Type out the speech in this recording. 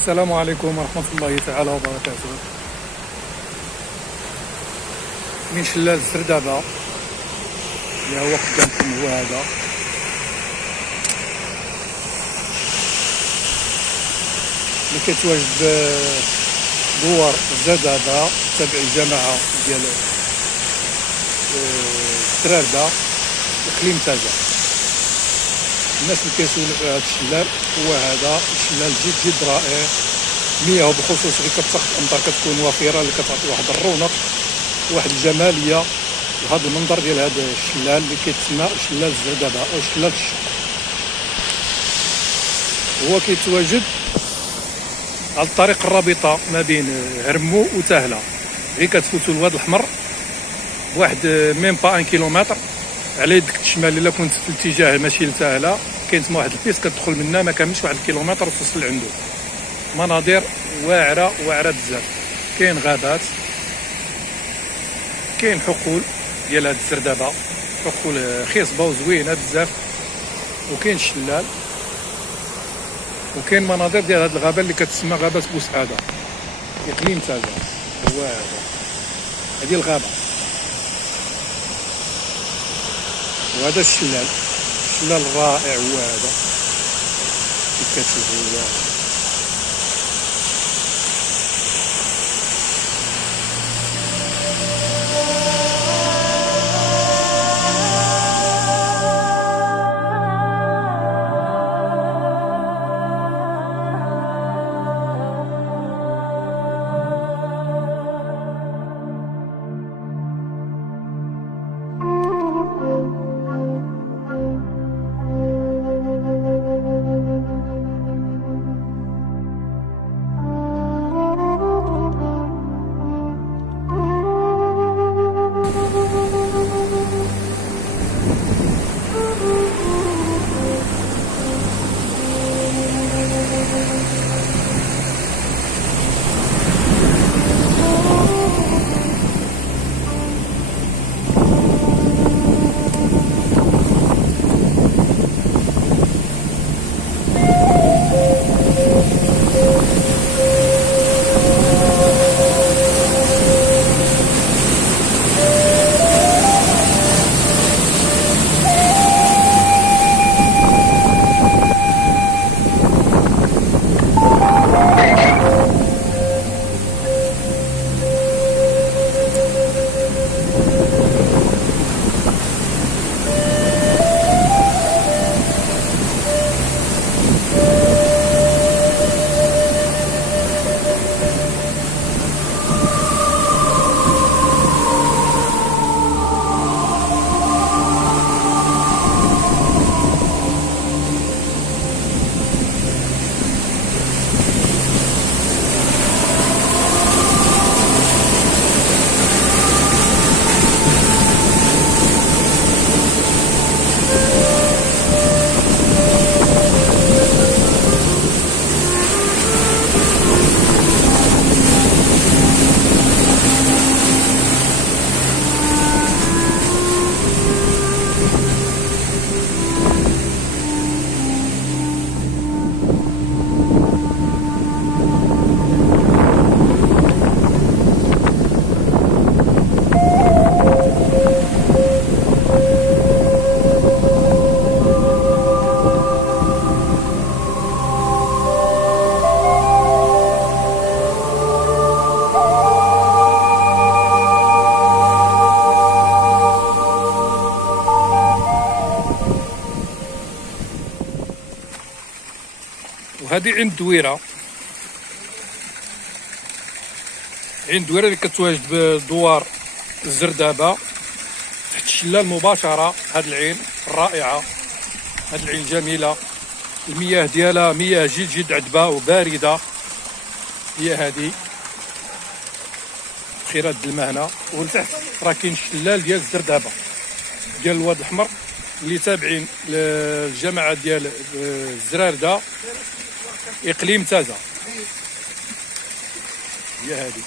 السلام عليكم ورحمة الله تعالى وبركاته. من شلال السردابة اللي هو قدامكم هو هذا. اللي كتواجد دوار الزردابة تابع الجماعة ديال السراردة إقليم تازة. الناس اللي كيسولوا على هذا الشلال هو هذا الشلال جد رائع. مياه بخصوص اللي كتسقط الامطار كتكون وفيره، اللي كتعطي واحد الرونق واحد الجماليه لهذا المنظر ديال هذا الشلال اللي كيتسمى شلال الزردابة او شلال الشق. هو كيتواجد على الطريق الرابطه ما بين هرمو وتاهله، غير كتفوتوا الواد الاحمر بواحد ميم با 1 كيلومتر على يدك الشمال. الا كنت في الاتجاه ماشي لتاهله كاين تما واحد البيس كتدخل منها ما كاملش واحد الكيلومتر وتوصل عنده. مناظر واعره بزاف، كاين غابات، كاين حقول ديال هاد الزردابة، حقول خصبه وزوينه بزاف، وكاين الشلال، وكاين مناظر ديال هاد الغابه اللي كتسمى غابه بوسعاده اقليم تازة. هو هادي الغابه وهذا الشلال الرائع هو هذا كيف كتشوفوا. هو هذا. وهذه عين دويره اللي كتواجد بدوار الزردابة تحت الشلال مباشرة. هاد العين الرائعة، هاد العين الجميلة، المياه ديالها مياه جد عذبة وباردة. هي هادي خيرات الماء هنا، ولتحت راه كاين الشلال ديال الزردابة ديال الواد الاحمر اللي تابعين للجماعة ديال الزراردة إقليم تازة. هي هذه.